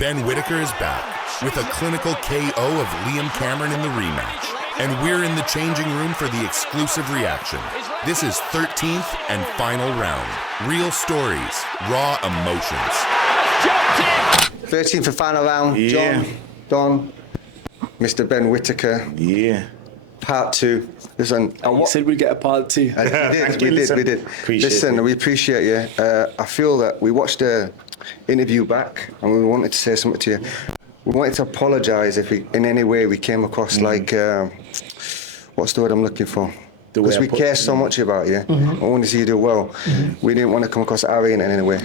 Ben Whittaker is back with a clinical KO of Liam Cameron in the rematch. And we're in the changing room for the exclusive reaction. This is 13th and final round. Real stories, raw emotions. 13th and final round. Yeah. John, Don, Mr. Ben Whittaker. Yeah. Part 2. Listen, You said we'd get a part 2. we did. Listen, we appreciate you. I feel that we watched the interview back and we wanted to say something to you. We wanted to apologise if we, in any way, we came across like, what's the word I'm looking for? Because we care so much about you. I want to see you do well. We didn't want to come across arrogant in any way.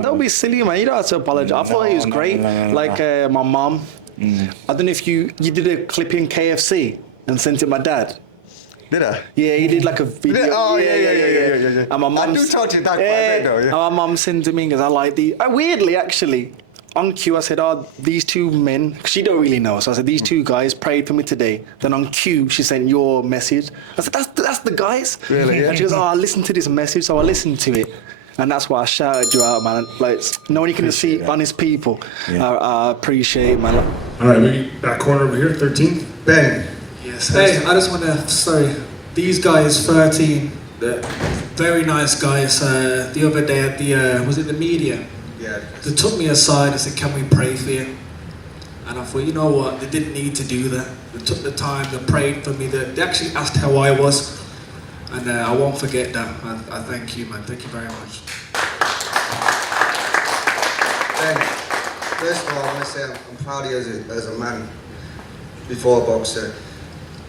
Don't be silly, man. You don't have to apologise. I thought he was great. My mum. I don't know if you did a clip in KFC and sent it to my dad. Did I? Yeah, he did like a video. Oh, yeah. And my mum. I do talk to your dad quite a bit though, yeah. And my mum sent to me because I like the. Weirdly, actually, on cue, I said, these two men, she don't really know. So I said, these two guys prayed for me today. Then on cue, she sent your message. I said, that's the guys. Really, yeah? And she goes, I listened to this message, so I listened to it. And that's why I shouted you out, man. Like, no one you can see honest people. Yeah. I appreciate it, man. All right, we back corner over here, 13. Ben. Yes. Hey, I just want to, these guys, 13, they're very nice guys. The other day at the, was it the media? Yeah. They took me aside and said, can we pray for you? And I thought, you know what, they didn't need to do that. They took the time, they prayed for me. They actually asked how I was. And I won't forget that. I thank you, man. Thank you very much. Ben, first of all, I want to say I'm proud of you as a man before a boxer.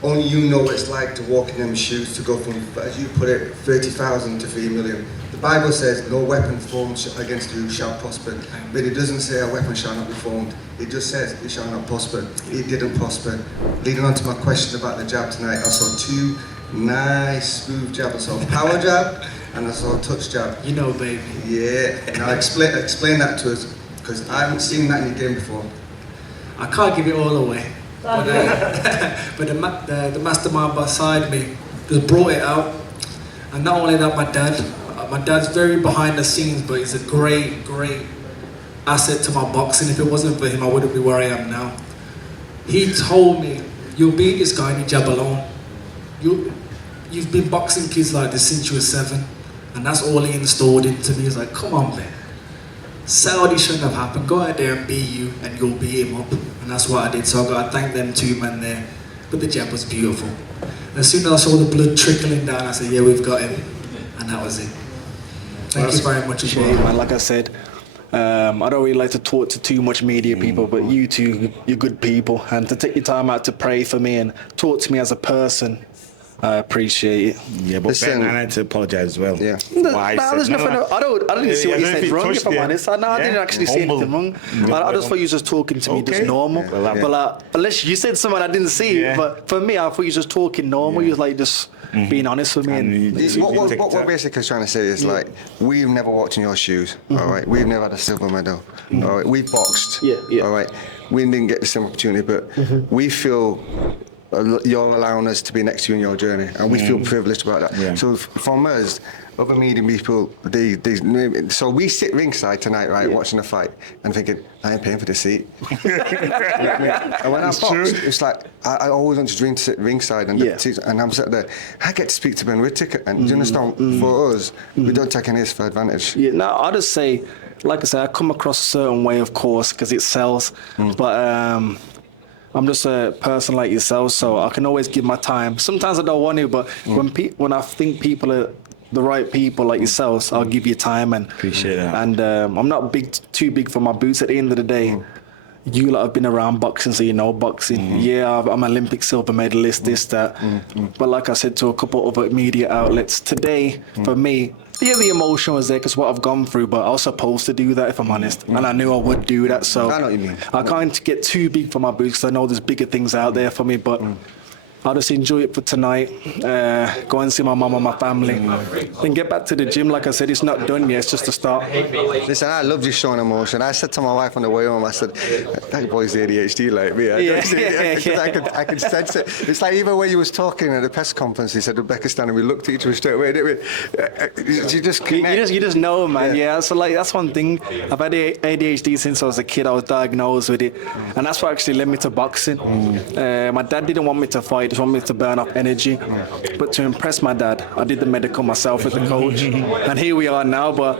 Only you know what it's like to walk in them shoes, to go from, as you put it, 30,000 to 3 million. The Bible says, no weapon formed against you shall prosper. But it doesn't say a weapon shall not be formed. It just says it shall not prosper. It didn't prosper. Leading on to my question about the jab tonight, I saw 2 nice smooth jabs. I saw a power jab and I saw a touch jab. You know, baby. Yeah. Now explain that to us, because I haven't seen that in your game before. I can't give it all away. But the mastermind beside me just brought it out. And not only that, my dad's very behind the scenes, but he's a great asset to my boxing. If it wasn't for him, I wouldn't be where I am now. He told me, you'll beat this guy in your jab alone. You've been boxing kids like this since you were 7. And that's all he installed into me. He's like, come on, man. Saudi shouldn't have happened. Go out there and be you, and you'll beat him up. And that's what I did. So I got to thank them 2 men there. But the jab was beautiful. As soon as I saw the blood trickling down, I said, yeah, we've got him. And that was it. Thank you very much as well. Man, like I said, I don't really like to talk to too much media people, but you two, you're good people. And to take your time out to pray for me and talk to me as a person, I appreciate it. Yeah, but Ben, I had to apologise as well. Yeah. I didn't see what you said wrong, if I'm honest. I didn't actually see anything wrong. I just thought you were just talking to me just normal. But unless you said something I didn't see, but for me, I thought you were just talking normal. You was like just being honest with me. And what we're basically trying to say is like, we've never walked in your shoes, all right? We've never had a silver medal, all right? We've boxed, all right? We didn't get the same opportunity, but we feel you're allowing us to be next to you in your journey, and we feel privileged about that. Yeah. So from us, other media people, so we sit ringside tonight, right, watching the fight, and thinking, I ain't paying for this seat. And when I boxed, it's like, I always want to dream to sit ringside, and I'm sat there, I get to speak to Ben Whittaker, and do you understand, for us, we don't take any of this for advantage. Yeah, no, I'll just say, like I said, I come across a certain way, of course, because it sells, but I'm just a person like yourself, so I can always give my time. Sometimes I don't want to, but when I think people are the right people like yourselves, I'll give you time. And appreciate that. And I'm not too big for my boots at the end of the day. You lot have been around boxing, so you know boxing. Yeah, I'm an Olympic silver medalist, this, that. But like I said to a couple of other media outlets, today, for me, yeah, the emotion was there because what I've gone through, but I was supposed to do that, if I'm honest. And I knew I would do that, so I know what you mean. I can't get too big for my boots because I know there's bigger things out there for me, but I'll just enjoy it for tonight, go and see my mum and my family, then get back to the gym. Like I said, it's not done yet, it's just a start. Listen, I loved you showing emotion. I said to my wife on the way home, I said, that boy's ADHD like me. I could sense it. It's like even when you was talking at the press conference, he said, Rebecca standing, we looked at each other straight away, didn't we? You just connect. You just know, man. Yeah. So like that's one thing. I've had ADHD since I was a kid. I was diagnosed with it, and that's what actually led me to boxing. My dad didn't want me to fight; he just wanted me to burn up energy. But to impress my dad, I did the medical myself with the coach, and here we are now. But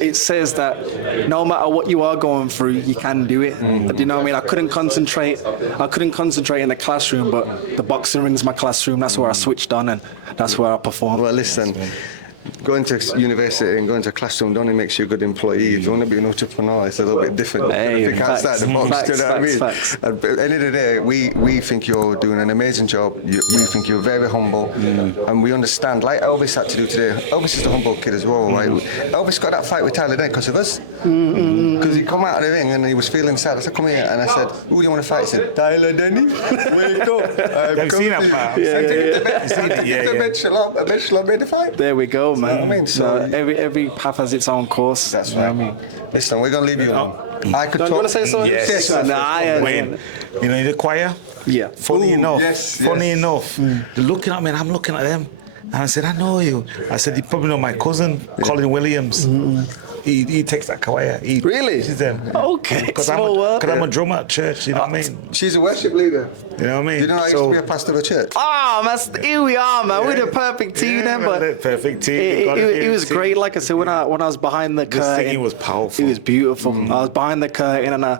it says that no matter what you are going through, you can do it. You know what I mean? I couldn't concentrate in the classroom, but the boxing ring's my classroom. That's where I switched on, and that's where I perform. Well, listen. Going to university and going to a classroom only makes you a good employee. If you want to be an entrepreneur, it's a little bit different. Think outside the box, do you know what I mean? At the end of the day, we think you're doing an amazing job. We think you're very humble, and we understand, like Elvis had to do today. Elvis is the humble kid as well, right? Elvis got that fight with Tyler Denny because of us. Because he come out of the ring and he was feeling sad. I said, come here. And I said, who do you want to fight? He said, Tyler Denny. Wake up. I've seen that fight. Eventually I made the fight. There we go, man. You know what I mean? So every path has its own course. That's right. You know what I mean? Listen, we're going to leave you alone. I could talk. You want to say something? Yes. Wayne, you know, in the choir? Yeah. Funny enough, they're looking at me and I'm looking at them. And I said, I know you. I said, you probably know my cousin, Colin Williams. He takes that choir. Really? She's them. Okay. Because I'm a drummer at church, you know what I mean? She's a worship leader. You know what I mean? You know I used to be a pastor of a church? Oh, man, here we are, man. We're the perfect team then. But perfect team. It was great. Like I said, when I was behind the curtain. The singing was powerful. It was beautiful. I was behind the curtain and I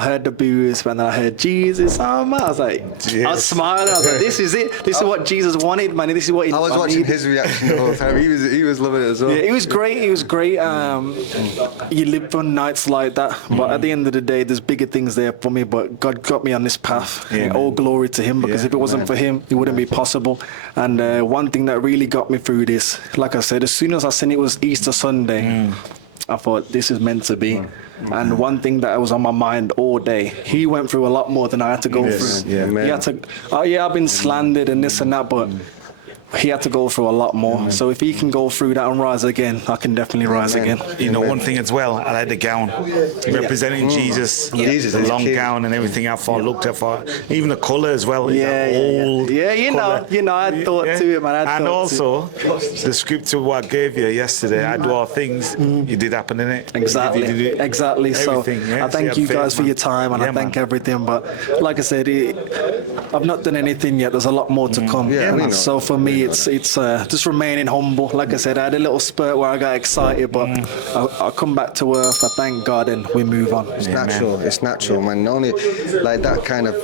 heard the boos, and then I heard Jesus. Oh man, I was like, I was smiling. I was like, this is it. This is what Jesus wanted, man. This is what he. I was watching his reaction the whole time. He was loving it as well. Yeah, it was great. It was great. You live on nights like that, but at the end of the day, there's bigger things there for me. But God got me on this path. All glory to Him, because if it wasn't for Him, it wouldn't be possible. And one thing that really got me through this, like I said, as soon as I seen it was Easter Sunday, I thought this is meant to be. And one thing that was on my mind all day, he went through a lot more than I had to go through. Yeah, man. He had to, I've been slandered and this and that, but he had to go through a lot more. So if he can go through that and rise again, I can definitely rise again. You know, one thing as well, I like the gown. Representing Jesus, the long gown and everything. I looked at even the colour as well. You know, I thought to it, man. And also, the scripture what I gave you yesterday, I do all things, it did happen, innit? Exactly. So I thank you guys for your time, and I thank everything. But like I said, I've not done anything yet. There's a lot more to come. So for me, it's just remaining humble. Like I said, I had a little spurt where I got excited, but I come back to earth. I thank God, and we move on. It's natural. It's natural, man. Only like that kind of.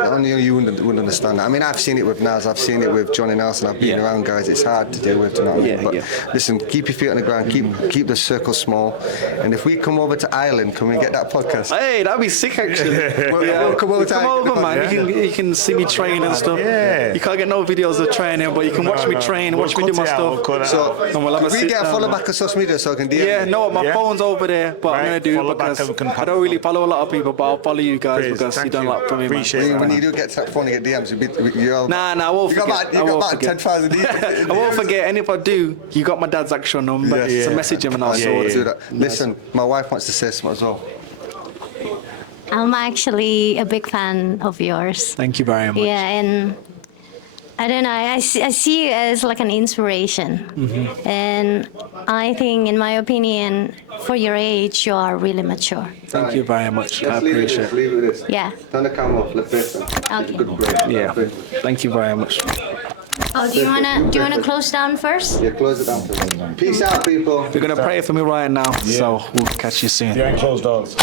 Only you wouldn't understand that. I mean, I've seen it with Naz. I've seen it with Johnny Nelson. I've been around guys. It's hard to deal with. You know what I mean? But listen, keep your feet on the ground. Keep the circle small. And if we come over to Ireland, can we get that podcast? Hey, that'd be sick, actually. We'll come over, man. You can see me train and stuff. Yeah. You can't get no videos of training, but you can watch me train, watch me do my stuff. So we get a follow back on social media so I can DM. Yeah, no, my phone's over there, but I'm gonna do it because I don't really follow a lot of people, but I'll follow you guys because you done a lot for me, man. When you do get to that phone and get DMs, you're all... Nah, I won't forget. You got about 10,000 DMs. I won't forget, and if I do, you got my dad's actual number, so message him and I'll sort it. Listen, my wife wants to say something as well. I'm actually a big fan of yours. Thank you very much. Yeah, and I don't know, I see you as like an inspiration. And I think, in my opinion, for your age, you are really mature. Thank you very much. I appreciate it. Leave it with this. Yeah. Turn the camera off. Let's face it. Okay. Good break. Yeah. Thank you very much. Oh, do you wanna close down first? Yeah, close it down first. Peace out, people. You're gonna pray for me right now, so we'll catch you soon. Behind closed doors.